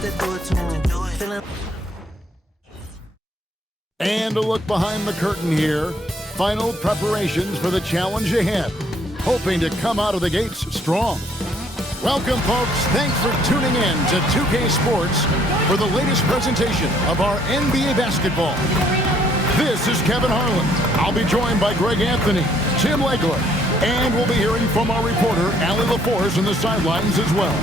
to do it to him. Feeling. And a look behind the curtain here. Final preparations for the challenge ahead. Hoping to come out of the gates strong. Welcome, folks. Thanks for tuning in to 2K Sports for the latest presentation of our NBA basketball. This is Kevin Harlan. I'll be joined by Greg Anthony, Tim Legler, and we'll be hearing from our reporter, Allie LaForce, on the sidelines as well.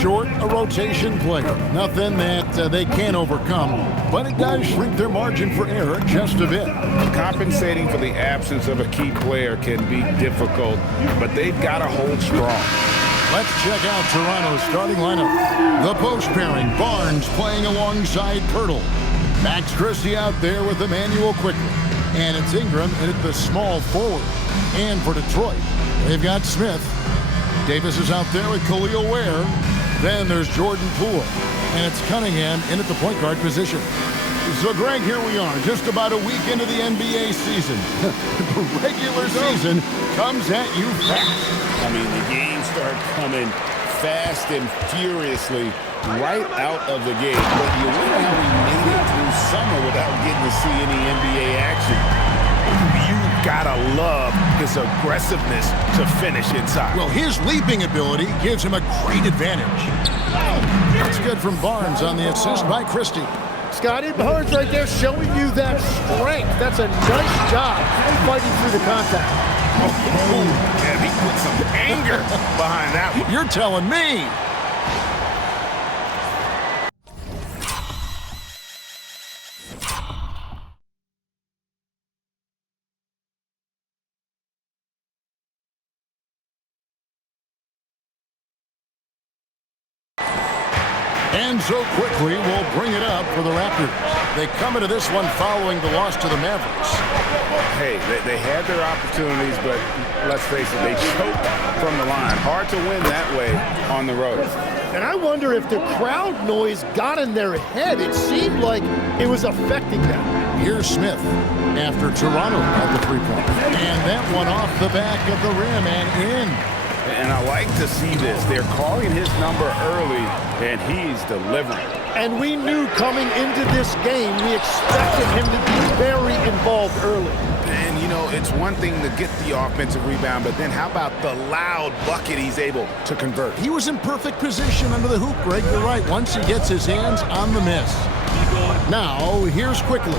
Short a rotation play. Nothing that they can't overcome, but it does shrink their margin for error just a bit. Compensating for the absence of a key player can be difficult, but they've got to hold strong. Let's check out Toronto's starting lineup. The post pairing, Barnes playing alongside Pirtle. Max Christie out there with Emmanuel Quickly. And it's Ingram at the small forward. And for Detroit, they've got Smith. Davis is out there with Khalil Ware. Then there's Jordan Poole. And it's Cunningham in at the point guard position. So, Greg, here we are, just about a week into the NBA season. The regular season comes at you fast. I mean, the games start coming fast and furiously right out of the gate. But you wonder how we made it through summer without getting to see any NBA action. You've got to love his aggressiveness to finish inside. Well, his leaping ability gives him a great advantage. That's good from Barnes on the assist by Christie. Scotty Barnes right there showing you that strength. That's a nice job fighting through the contact. Oh, yeah, he put some anger behind that one. You're telling me. And so quickly, we'll bring it up for the Raptors. They come into this one following the loss to the Mavericks. Hey, they had their opportunities, but let's face it, they choked from the line. Hard to win that way on the road. And I wonder if the crowd noise got in their head. It seemed like it was affecting them. Here's Smith after Toronto at the three-point. And that one off the back of the rim and in. And I like to see this. They're calling his number early, and he's delivering. And we knew coming into this game, we expected him to be very involved early. And, you know, it's one thing to get the offensive rebound, but then how about the loud bucket he's able to convert? He was in perfect position under the hoop, Greg. You're right. Once he gets his hands on the miss. Now, here's Quickly.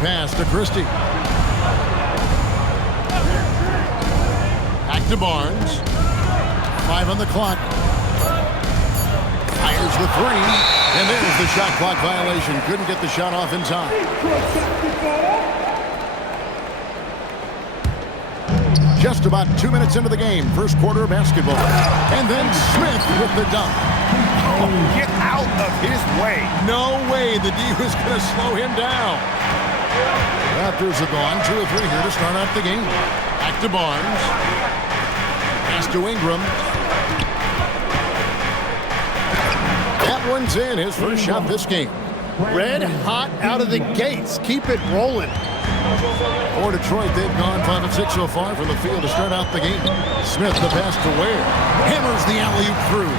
Pass to Christie. Back to Barnes. 5 on the clock. Fires the three. And there's the shot clock violation. Couldn't get the shot off in time. Just about 2 minutes into the game. First quarter of basketball. And then Smith with the dunk. Oh, get out of his way. No way the D was going to slow him down. Raptors have gone 2 of 3 here to start out the game. Back to Barnes. Pass to Ingram. That one's in. His first shot this game. Red hot out of the gates. Keep it rolling. For Detroit, they've gone 5 of 6 so far from the field to start out the game. Smith the pass to Ware. Hammers the alley-oop through.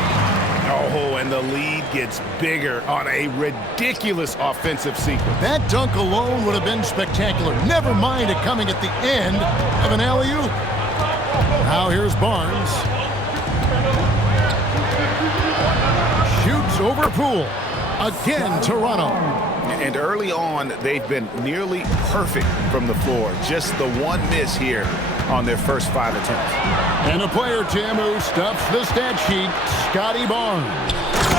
Oh, and the lead gets bigger on a ridiculous offensive sequence. That dunk alone would have been spectacular. Never mind it coming at the end of an alley-oop. Now here's Barnes. Shoots over Poole. Again, Toronto. And early on, they've been nearly perfect from the floor. Just the one miss here on their first 5 attempts. And a player, Tim, who stuffs the stat sheet, Scotty Barnes.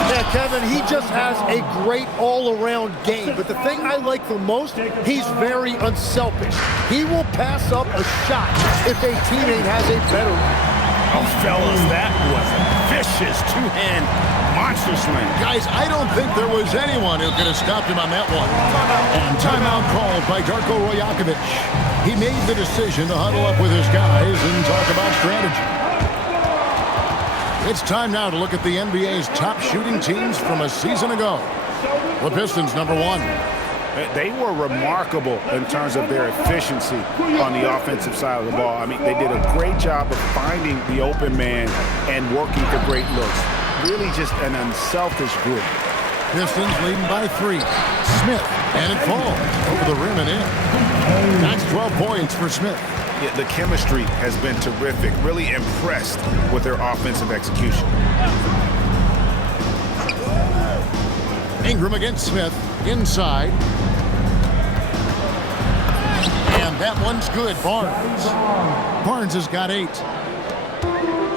Yeah, Kevin, he just has a great all-around game. But the thing I like the most, he's very unselfish. He will pass up a shot if a teammate has a better one. Oh, fellas, that was a vicious two-hand monster slam. Guys, I don't think there was anyone who could have stopped him on that one. And timeout called by Darko Rajakovic. He made the decision to huddle up with his guys and talk about strategy. It's time now to look at the NBA's top shooting teams from a season ago. The Pistons, number 1. They were remarkable in terms of their efficiency on the offensive side of the ball. I mean, they did a great job of finding the open man and working for great looks. really just an unselfish group. Pistons leading by 3. Smith, and it falls over the rim and in. That's 12 points for Smith. Yeah, the chemistry has been terrific. Really impressed with their offensive execution. Ingram against Smith, inside. And that one's good, Barnes. Barnes has got 8.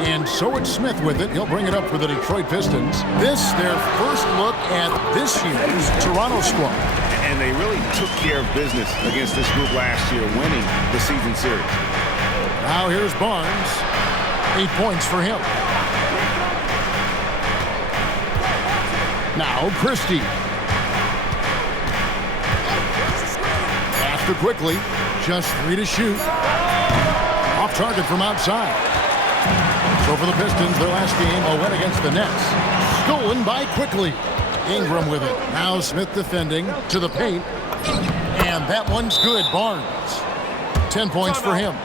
And so it's Smith with it. He'll bring it up for the Detroit Pistons. This, their first look at this year's Toronto squad. And they really took care of business against this group last year, winning the season series. Now here's Barnes. 8 points for him. Now Christie. After quickly, just 3 to shoot. Off target from outside. So for the Pistons, their last game, a win against the Nets. Stolen by Quickly. Ingram with it. Now Smith defending to the paint. And that one's good, Barnes. 10 points for him.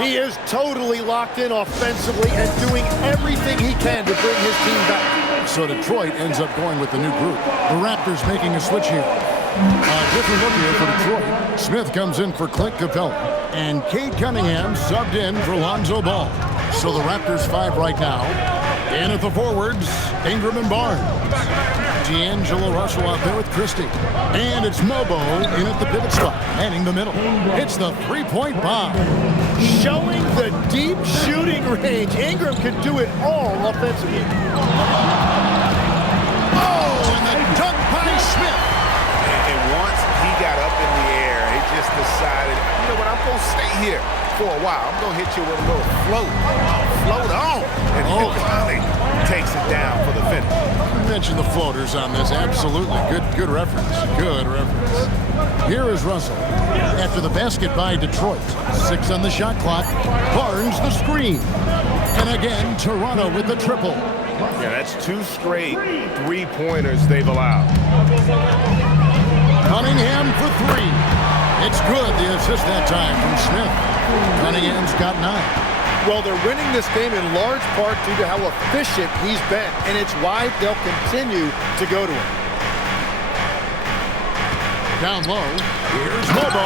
He is totally locked in offensively and doing everything he can to bring his team back. So Detroit ends up going with the new group. The Raptors making a switch here. A different look here for Detroit. Smith comes in for Clint Capella. And Cade Cunningham subbed in for Lonzo Ball. So the Raptors 5 right now. And at the forwards, Ingram and Barnes. D'Angelo Russell out there with Christie. And it's Mobo in at the pivot spot, manning the middle. It's the three-point bomb. Showing the deep shooting range. Ingram can do it all offensively. Oh, and the dunk by Smith. And once he got up in the air, he just decided, you know what, I'm going to stay here for a while. I'm going to hit you with a little float. Float on. And he finally takes it down for the finish. You mentioned the floaters on this. Absolutely. Good reference. Good reference. Here is Russell. After the basket by Detroit. 6 on the shot clock. Barnes the screen. And again, Toronto with the triple. Yeah, that's 2 straight three-pointers they've allowed. Cunningham for 3. It's good. The assist that time from Smith. Cunningham's got 9. Well, they're winning this game in large part due to how efficient he's been, and it's why they'll continue to go to him. Down low, here's Mobo,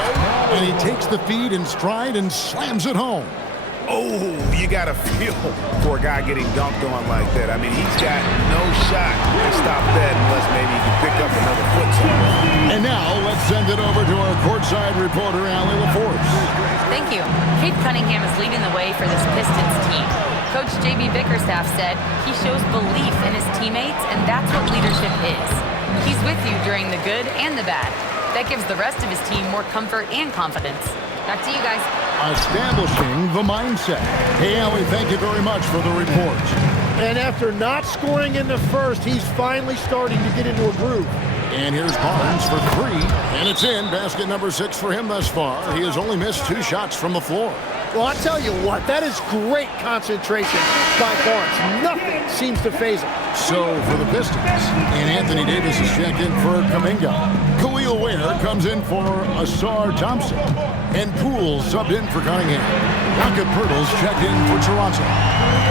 and he takes the feed in stride and slams it home. Oh, you got to feel for a guy getting dunked on like that. I mean, he's got no shot to stop that unless maybe he can pick up another foot somewhere. And now, let's send it over to our courtside reporter, Allie LaForce. Thank you. Cade Cunningham is leading the way for this Pistons team. Coach J.B. Bickerstaff said he shows belief in his teammates, and that's what leadership is. He's with you during the good and the bad. That gives the rest of his team more comfort and confidence. Back to you guys. Establishing the mindset. Hey, Allie, thank you very much for the report. And after not scoring in the first, he's finally starting to get into a groove. And here's Barnes for 3, and it's in. Basket number 6 for him thus far. He has only missed 2 shots from the floor. Well, I tell you what, that is great concentration by Barnes. Nothing seems to faze him. So for the Pistons, and Anthony Davis is checked in for Kuminga. Khalil Ware comes in for Asar Thompson. And Poole subbed in for Cunningham. Jakob Poeltl's checked in for Toronto.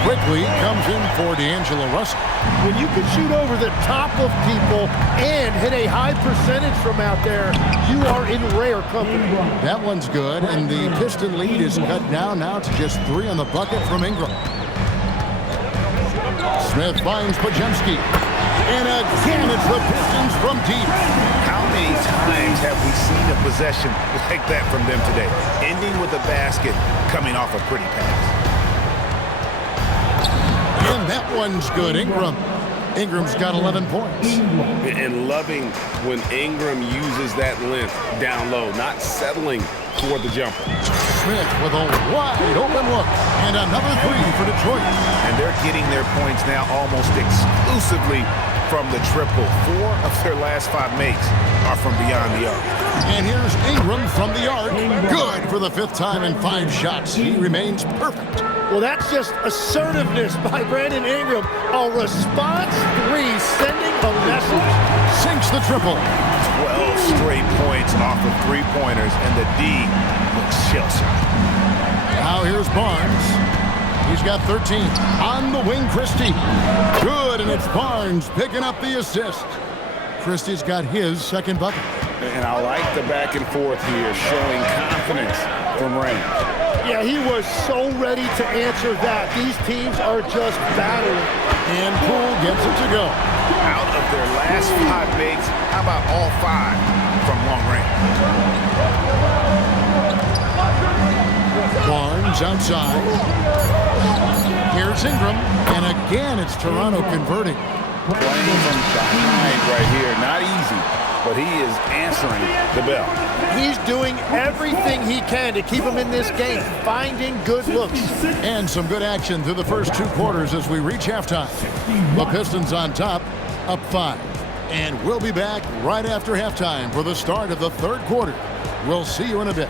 Quickly comes in for D'Angelo Russell. When you can shoot over the top of people and hit a high percentage from out there, you are in rare company. That one's good, and the Piston lead is cut down now to just 3 on the bucket from Ingram. Smith finds Pajemski. And again, it's the Pistons from deep. How many times have we seen a possession like that from them today? Ending with a basket, coming off a pretty pass. And that one's good. Ingram's got 11 points. And loving when Ingram uses that length down low, not settling for the jumper. Smith with a wide open look. And another 3 for Detroit. And they're getting their points now almost exclusively from the triple. 4 of their last 5 makes are from beyond the arc. And here's Ingram from the arc. Good for the 5th time in 5 shots. He remains perfect. Well, that's just assertiveness by Brandon Ingram. A response 3, sending a message. Sinks the triple. 12 straight points off of 3-pointers, and the D looks shell-shocked. Now here's Barnes. He's got 13. On the wing, Christie. Good, and it's Barnes picking up the assist. Christie's got his second bucket. And I like the back and forth here, showing confidence from range. Yeah, he was so ready to answer that. These teams are just battling. And Poole gets it to go. Out of their last 5 makes, how about all 5 from long range? Barnes outside. Here's Ingram. And again, it's Toronto converting. Playing from behind right here. Not easy, but he is answering the bell. He's doing everything he can to keep him in this game, finding good looks. And some good action through the first 2 quarters as we reach halftime. The Pistons on top, up 5. And we'll be back right after halftime for the start of the 3rd quarter. We'll see you in a bit.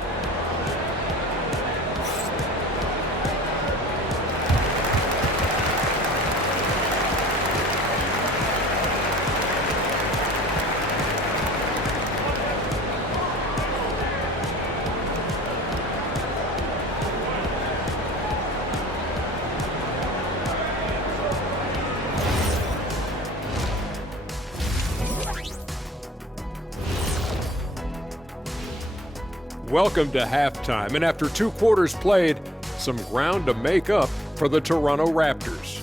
Welcome to halftime, and after 2 quarters played, some ground to make up for the Toronto Raptors.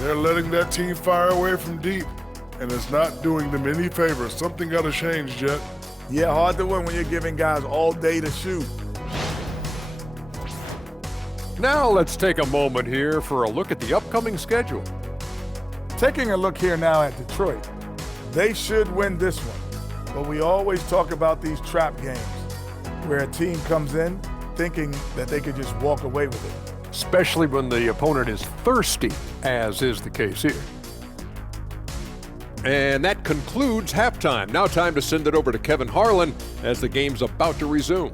They're letting that team fire away from deep, and it's not doing them any favors. Something got to change, Jet. Yeah, hard to win when you're giving guys all day to shoot. Now let's take a moment here for a look at the upcoming schedule. Taking a look here now at Detroit, they should win this one. But we always talk about these trap games where a team comes in thinking that they could just walk away with it. Especially when the opponent is thirsty, as is the case here. And that concludes halftime. Now time to send it over to Kevin Harlan as the game's about to resume.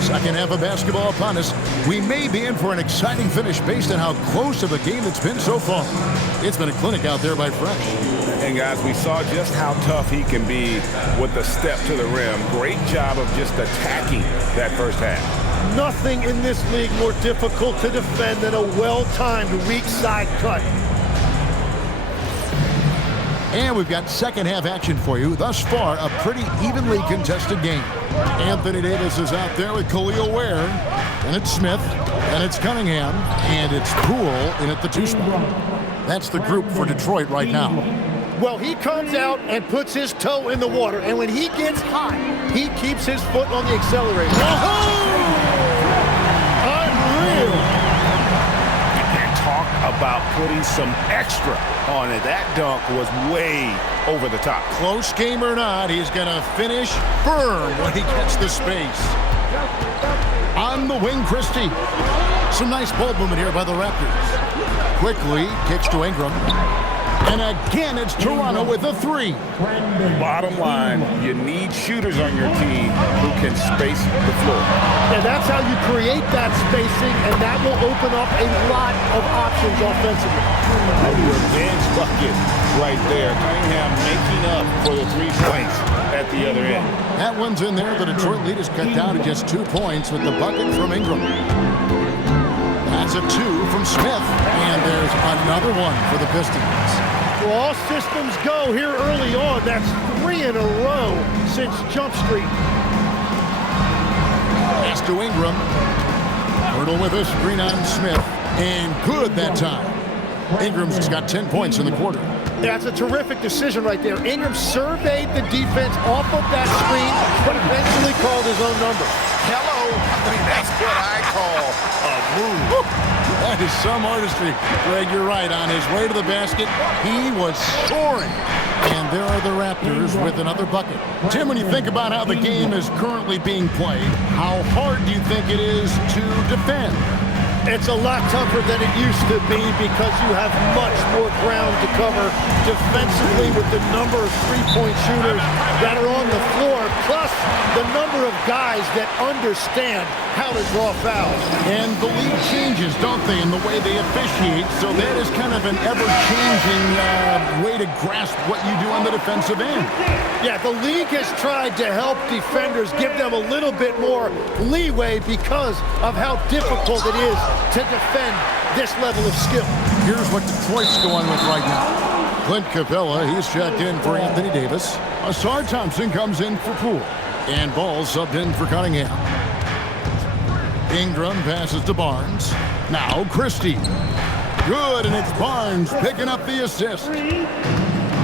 Second half of basketball upon us. We may be in for an exciting finish based on how close of a game it's been so far. It's been a clinic out there by Fresh. And guys, we saw just how tough he can be with the step to the rim. Great job of just attacking that first half. Nothing in this league more difficult to defend than a well-timed weak side cut. And we've got second half action for you. Thus far, a pretty evenly contested game. Anthony Davis is out there with Khalil Ware. And it's Smith. And it's Cunningham. And it's Poole in at the 2 spot. That's the group for Detroit right now. Well, he comes out and puts his toe in the water. And when he gets hot, he keeps his foot on the accelerator. Unreal. Talk about putting some extra on it. That dunk was way over the top. Close game or not, he's going to finish firm when he gets the space. On the wing, Christie. Some nice ball movement here by the Raptors. Quickly kicks to Ingram. And again, it's Toronto with a 3. Bottom line, you need shooters on your team who can space the floor. And that's how you create that spacing, and that will open up a lot of options offensively. A revenge bucket right there. Cunningham making up for the 3 points at the other end. That one's in there. The Detroit lead is cut down to just 2 points with the bucket from Ingram. That's a 2 from Smith. And there's another one for the Pistons. Well, all systems go here early on. That's 3 in a row since Jump Street. Pass to Ingram. Hurdle with a screen on Smith. And good that time. Ingram's got 10 points in the quarter. That's a terrific decision right there. Ingram surveyed the defense off of that screen, but eventually called his own number. Hello. I mean, that's what I call a move. That is some artistry. Greg, you're right. On his way to the basket, he was soaring. And there are the Raptors with another bucket. Tim, when you think about how the game is currently being played, how hard do you think it is to defend? It's a lot tougher than it used to be because you have much more ground to cover defensively with the number of three-point shooters that are on the floor. Plus, the number of guys that understand how to draw fouls. And the league changes, don't they, in the way they officiate, so that is kind of an ever-changing way to grasp what you do on the defensive end. Yeah, the league has tried to help defenders, give them a little bit more leeway because of how difficult it is to defend this level of skill. Here's what Detroit's going with right now. Clint Capella, he's checked in for Anthony Davis. Asar Thompson comes in for Poole. And Ball subbed in for Cunningham. Ingram passes to Barnes. Now Christie. Good, and it's Barnes picking up the assist.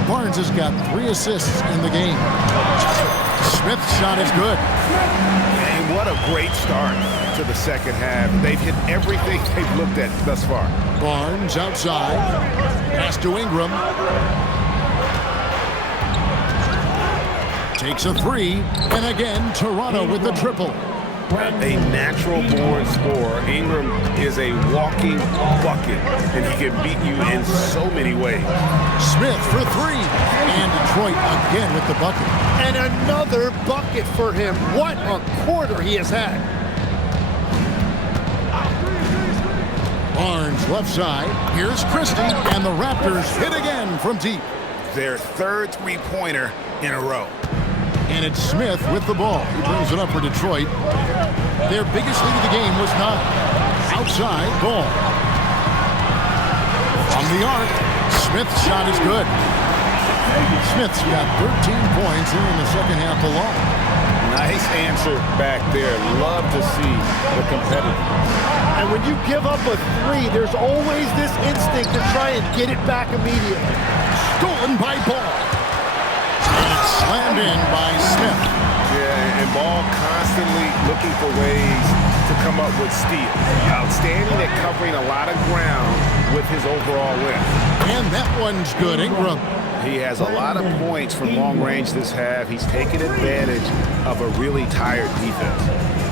Barnes has got 3 assists in the game. Smith's shot is good. And what a great start to the second half. They've hit everything they've looked at thus far. Barnes outside. Pass to Ingram. Takes a 3. And again, Toronto with the triple. A natural-born scorer. Ingram is a walking bucket, and he can beat you in so many ways. Smith for 3. And Detroit again with the bucket. And another bucket for him. What a quarter he has had. Barnes left side. Here's Christie, and the Raptors hit again from deep. Their third three-pointer in a row. And it's Smith with the ball. He brings it up for Detroit. Their biggest lead of the game was 9. Outside, Ball. On the arc, Smith's shot is good. Smith's got 13 points here in the second half alone. Nice answer back there. Love to see the competitor. And when you give up a 3, there's always this instinct to try and get it back immediately. Stolen by Ball. And it's slammed in by Smith. Yeah, and Ball constantly looking for ways to come up with steals. Outstanding at covering a lot of ground with his overall length. And that one's good. Ingram. He has a lot of points from long range this half. He's taken advantage of a really tired defense.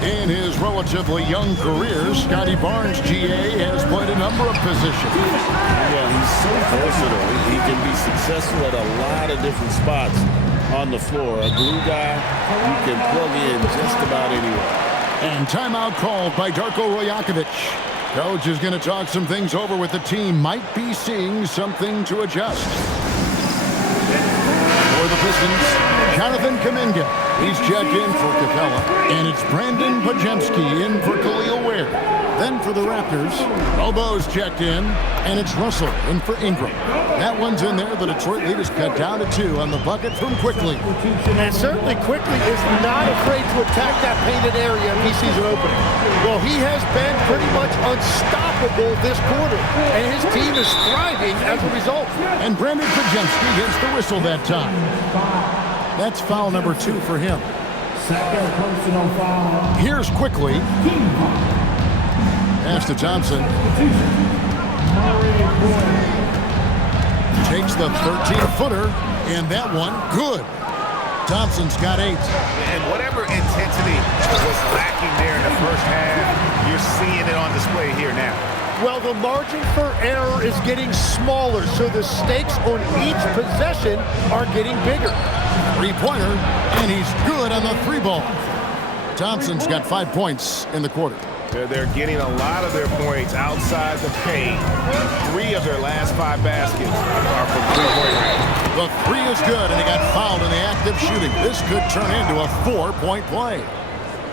In his relatively young career, Scotty Barnes, GA, has played a number of positions. Well, he's so versatile. He can be successful at a lot of different spots on the floor. A glue guy you can plug in just about anywhere. And timeout called by Darko Rajakovic. Coach is going to talk some things over with the team. Might be seeing something to adjust. For the Pistons, Jonathan Kuminga. He's checked in for Capella. And it's Brandon Pajemski in for Khalil Ware. Then for the Raptors, Bobo's checked in. And it's Russell in for Ingram. That one's in there. The Detroit lead is cut down to 2 on the bucket from Quickly. And certainly Quickly is not afraid to attack that painted area if he sees an opening. Well, he has been pretty much unstoppable this quarter. And his team is thriving as a result. And Brandon Pajemski gets the whistle that time. That's foul number 2 for him. Second personal foul. Here's Quickly. Pass to Thompson. Takes the 13-footer, and that one, good. Thompson's got 8. And whatever intensity was lacking there in the first half, you're seeing it on display here now. Well, the margin for error is getting smaller, so the stakes on each possession are getting bigger. 3-pointer, and he's good on the 3-ball. Thompson's got 5 points in the quarter. They're getting a lot of their points outside the paint. 3 of their last 5 baskets are from 3-point range. The 3 is good, and he got fouled in the act of shooting. This could turn into a 4-point play.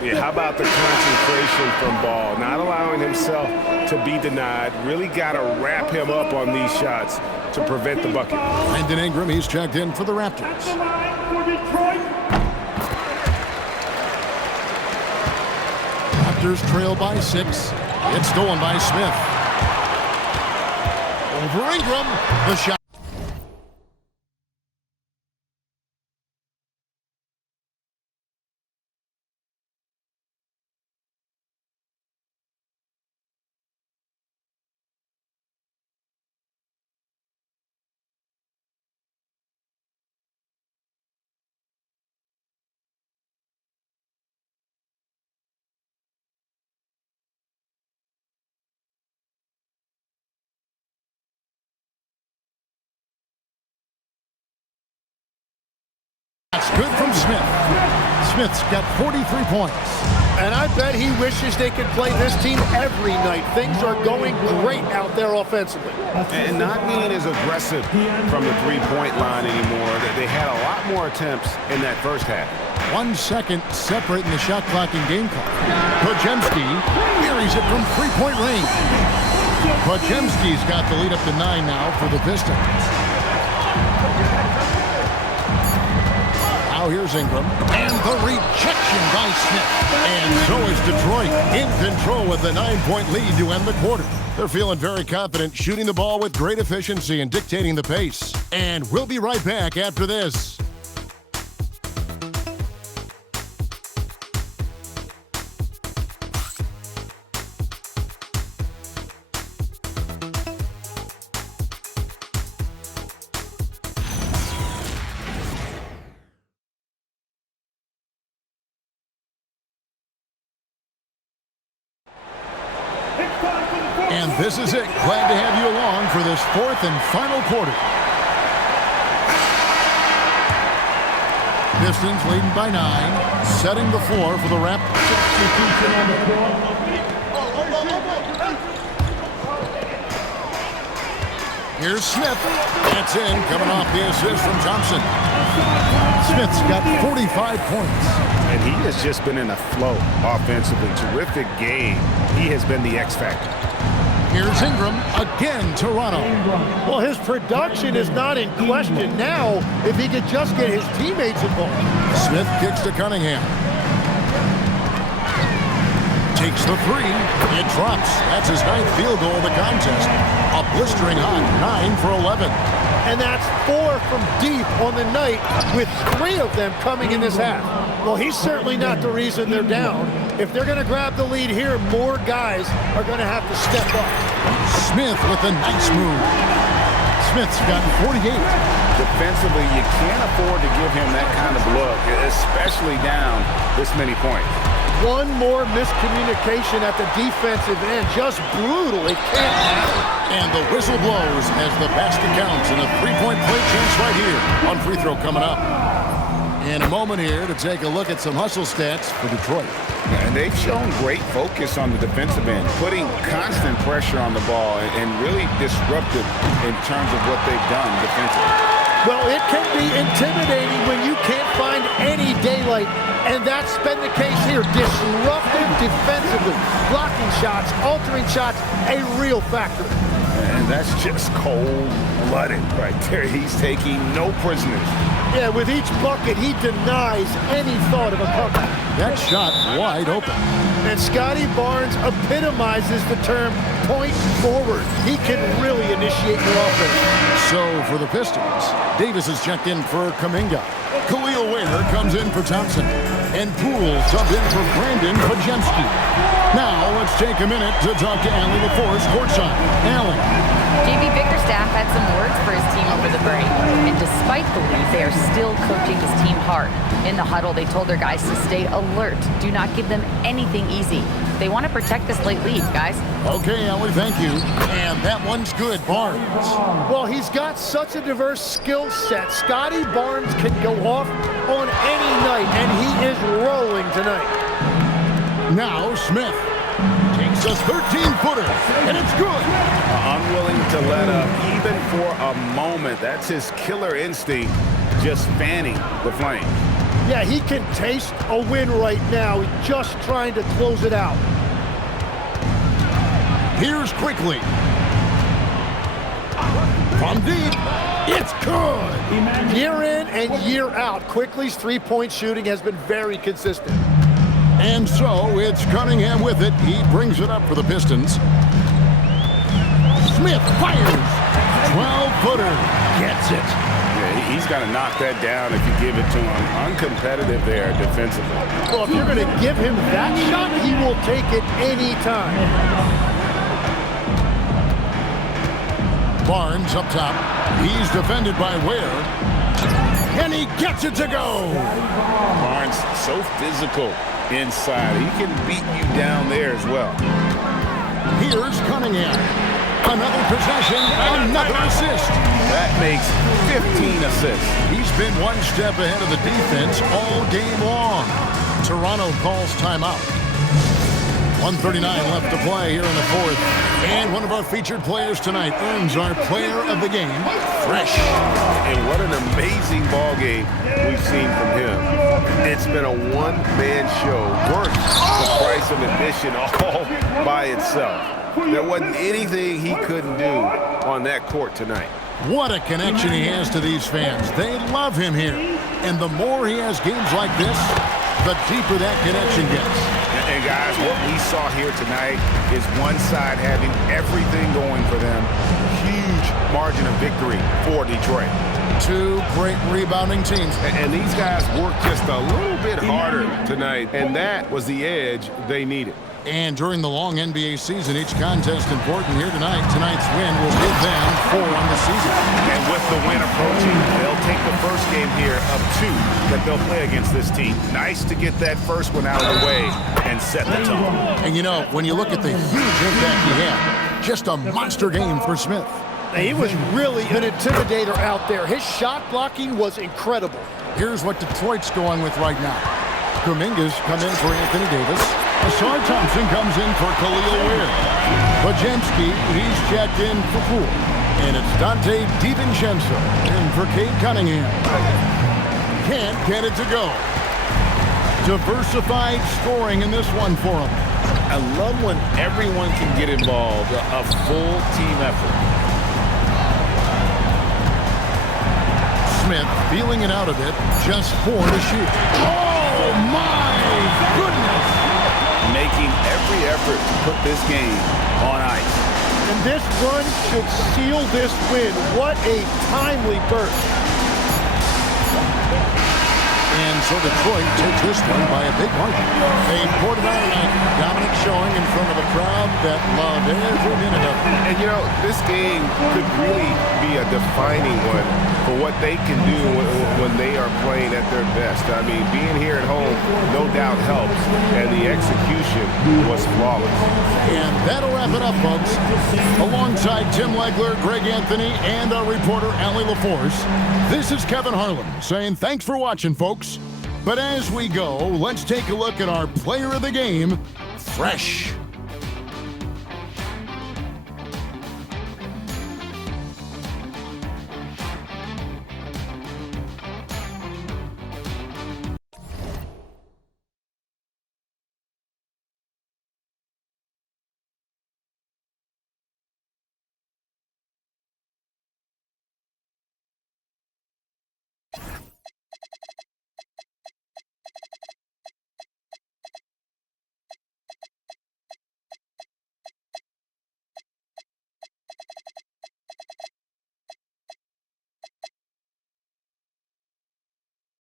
Yeah, how about the concentration from Ball? Not allowing himself to be denied. Really got to wrap him up on these shots to prevent the bucket. Brandon Ingram, he's checked in for the Raptors. Raptors trail by 6. It's stolen by Smith. Over Ingram. The shot. That's good from Smith. Smith's got 43 points. And I bet he wishes they could play this team every night. Things are going great out there offensively. And not being as aggressive from the three-point line anymore. They had a lot more attempts in that first half. 1 second separating the shot clock and game clock. Podziemski buries it from three-point range. Podziemski's got the lead up to 9 now for the Pistons. Now here's Ingram, and the rejection by Smith. And so is Detroit in control with the 9-point lead to end the quarter. They're feeling very confident, shooting the ball with great efficiency and dictating the pace. And we'll be right back after this. And this is it. Glad to have you along for this fourth and final quarter. Pistons leading by 9, setting the floor for the Raptors. Here's Smith. That's in, coming off the assist from Thompson. Smith's got 45 points. And he has just been in a flow offensively. Terrific game. He has been the X factor. Here's Ingram, again Toronto. Well, his production is not in question now if he could just get his teammates involved. Smith kicks to Cunningham. Takes the three. It drops. That's his 9th field goal of the contest. A blistering hot 9 for 11. And that's 4 from deep on the night, with 3 of them coming in this half. Well, he's certainly not the reason they're down. If they're going to grab the lead here, more guys are going to have to step up. Smith with a nice move. Smith's got 48. Defensively, you can't afford to give him that kind of look, especially down this many points. One more miscommunication at the defensive end. Just brutal. It can't happen. And the whistle blows as the basket counts, and a three-point play chance right here on free throw coming up. In a moment here to take a look at some hustle stats for Detroit. And they've shown great focus on the defensive end, putting constant pressure on the ball and really disruptive in terms of what they've done defensively. Well, it can be intimidating when you can't find any daylight, and that's been the case here. Disruptive defensively, blocking shots, altering shots, a real factor. And that's just cold-blooded right there. He's taking no prisoners. Yeah, with each bucket, he denies any thought of a comeback. That shot wide open. And Scotty Barnes epitomizes the term point forward. He can really initiate your offense. So for the Pistons, Davis is checked in for Kuminga. Khalil Ware comes in for Thompson. And Poole subbed in for Brandon Podziemski. Now let's take a minute to talk to Allie LaForce courtside. Allie. JB Bickerstaff had some words for his team over the break. And despite the lead, they are still coaching his team hard. In the huddle, they told their guys to stay alert. Do not give them anything easy. They want to protect this late lead, guys. Okay, Allie, thank you. And that one's good, Barnes. Well, he's got such a diverse skill set. Scotty Barnes can go off on any night, and he is rolling tonight. Now Smith takes a 13-footer, and it's good. Unwilling to let up, even for a moment. That's his killer instinct, just fanning the flame. Yeah, he can taste a win right now. He's just trying to close it out. Here's Quickly. From deep, it's good. Year in and year out, Quickly's three-point shooting has been very consistent. And so it's Cunningham with it. He brings it up for the Pistons. Smith fires. 12-footer. Gets it. Yeah, he's got to knock that down if you give it to him. Uncompetitive there defensively. Well, if you're going to give him that shot, he will take it any time. Barnes up top. He's defended by Ware. And he gets it to go. Barnes, so physical inside. He can beat you down there as well. Here's Cunningham. Another possession, another assist. That makes 15 assists. He's been one step ahead of the defense all game long. Toronto calls timeout. 1:39 left to play here in the fourth. And one of our featured players tonight earns our player of the game, Fresh. And what an amazing ball game we've seen from him. It's been a one-man show, worth the price of admission all by itself. There wasn't anything he couldn't do on that court tonight. What a connection he has to these fans. They love him here. And the more he has games like this, the deeper that connection gets. And guys, what we saw here tonight is one side having everything going for them. Huge margin of victory for Detroit. Two great rebounding teams. And these guys worked just a little bit harder tonight, and that was the edge they needed. And during the long NBA season, each contest important here tonight. Tonight's win will give them 4 on the season. And with the win approaching, they'll take the first game here of 2 that they'll play against this team. Nice to get that first one out of the way and set the tone. And you know, when you look at the huge impact he had, just a monster game for Smith. He was really an intimidator out there. His shot blocking was incredible. Here's what Detroit's going with right now. Kuminga's come in for Anthony Davis. Asar Thompson comes in for Khalil Ware. Bajemski, he's checked in for Poole. And it's Dante DiVincenzo in for Cade Cunningham. Can't get it to go. Diversified scoring in this one for him. I love when everyone can get involved, a full team effort. Smith feeling it out a bit, just 4 to shoot. Oh my goodness! Making every effort to put this game on ice. And this run should seal this win. What a timely burst. And so Detroit takes this one by a big margin. A quarter-hour night dominant showing in front of a crowd that loved every minute of it. And, you know, this game could really be a defining one for what they can do when they are playing at their best. I mean, being here at home no doubt helps, and the execution was flawless. And that'll wrap it up, folks. Alongside Tim Legler, Greg Anthony, and our reporter, Allie LaForce, this is Kevin Harlan saying thanks for watching, folks. But as we go, let's take a look at our player of the game, Fresh.